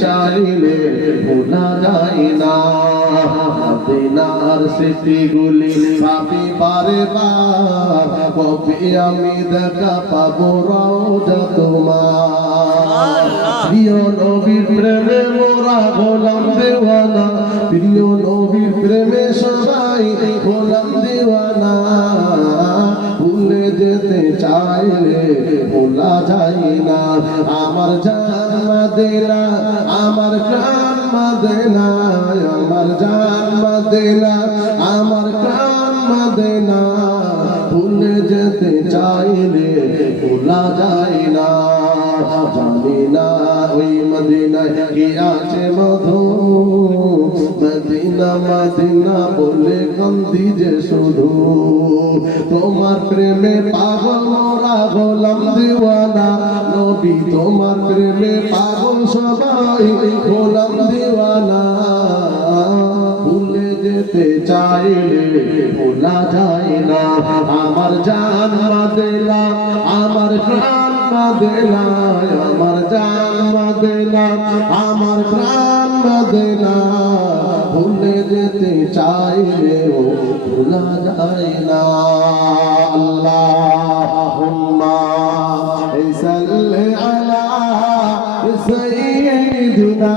চাইলে ভোলা যায় না। স্মৃতিগুলি ভাবি বার কবে আমি দেখা পাবো রওজা তোমার? প্রিয় নবীর প্রেমে মোরা গোলাম দেওয়ানা প্রিয় নবীর প্রেমে সবাই গোলাম দেওয়ানা। ভুলে যেতে চাইলে ভোলা না, আমার জান মাদেনা আমার প্রাণ মাদেনা আমার জান মাদেনা আমার প্রাণ মাদেনা ভুলে যেতে চাইলে ভোলা যায় না, জানি না ওই মদিনায় কি আছে মধু মদিনা মদিনা বলে কান্দি যে শুধু। তোমার প্রেমে পাগল, মোরা গোলাম দিওয়ানা। নবী, তোমার প্রেমে পাগল সবাই গোলাম দিওয়ানা। ভুলে যেতে চাইলে ভোলা যায় না। আমার জান মাদেলা আমার প্রাণ মাদেলা আমার জান মাদেলা আমার প্রাণ যেতে চাইলেও ভোলা যায় না। আল্লাহুম্মা সাল্লি আলা সাইয়্যিদিনা